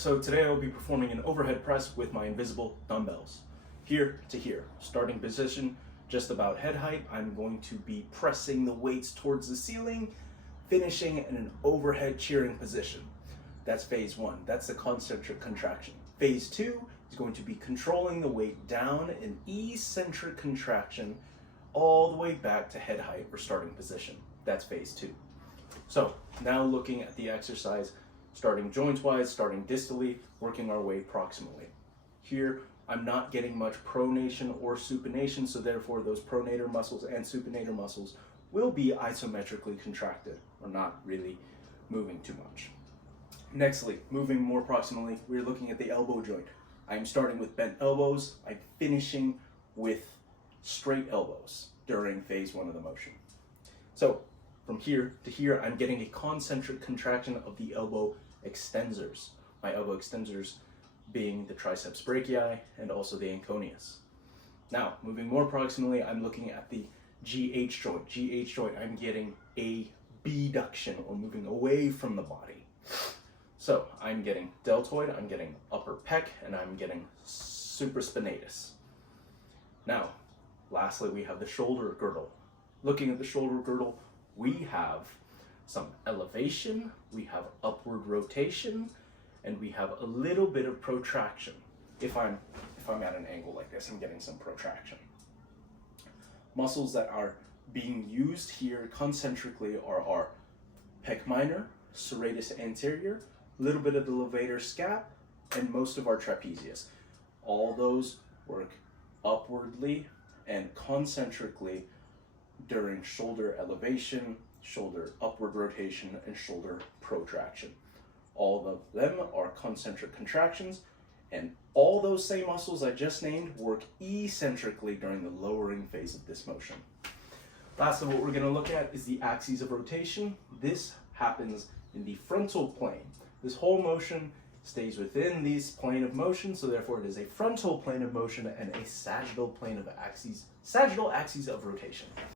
so today I will be performing an overhead press with my invisible dumbbells. Here to here, starting position just about head height. I'm going to be pressing the weights towards the ceiling, finishing in an overhead cheering position. That's phase one, that's the concentric contraction. Phase two is going to be controlling the weight down in eccentric contraction all the way back to head height or starting position. That's phase two. So now looking at the exercise, starting joints-wise, starting distally, working our way proximally. Here, I'm not getting much pronation or supination, so therefore those pronator muscles and supinator muscles will be isometrically contracted, or not really moving too much. Nextly, moving more proximally, we're looking at the elbow joint. I'm starting with bent elbows, I'm finishing with straight elbows during phase one of the motion. So from here to here, I'm getting a concentric contraction of the elbow extensors. My elbow extensors being the triceps brachii and also the anconeus. Now, moving more proximally, I'm looking at the GH joint. GH joint, I'm getting a abduction or moving away from the body. So I'm getting deltoid, I'm getting upper pec, and I'm getting supraspinatus. Now, lastly, we have the shoulder girdle. Looking at the shoulder girdle, we have some elevation, we have upward rotation, and we have a little bit of protraction. If I'm at an angle like this, I'm getting some protraction. Muscles that are being used here concentrically are our pec minor, serratus anterior, a little bit of the levator scap, and most of our trapezius. All those work upwardly and concentrically during shoulder elevation, shoulder upward rotation, and shoulder protraction. All of them are concentric contractions, and all those same muscles I just named work eccentrically during the lowering phase of this motion. Lastly, what we're going to look at is the axes of rotation. This happens in the frontal plane. This whole motion stays within this plane of motion, so therefore it is a frontal plane of motion and a sagittal axis of rotation.